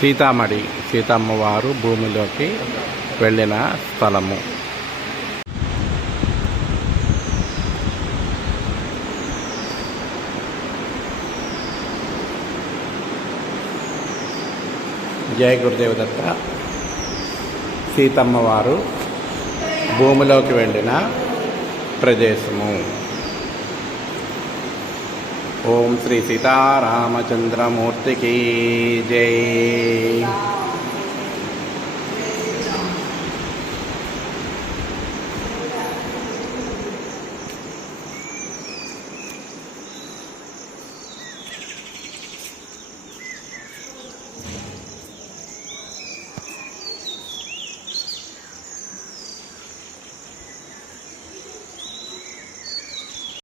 సీతామఢి సీతమ్మవారు భూమిలోకి వెళ్ళిన స్థలము. జయ గురుదేవ్ దత్త. సీతమ్మవారు భూమిలోకి వెళ్ళిన ప్రదేశము. ఓం శ్రీ సీతారామచంద్రమూర్తికి జై.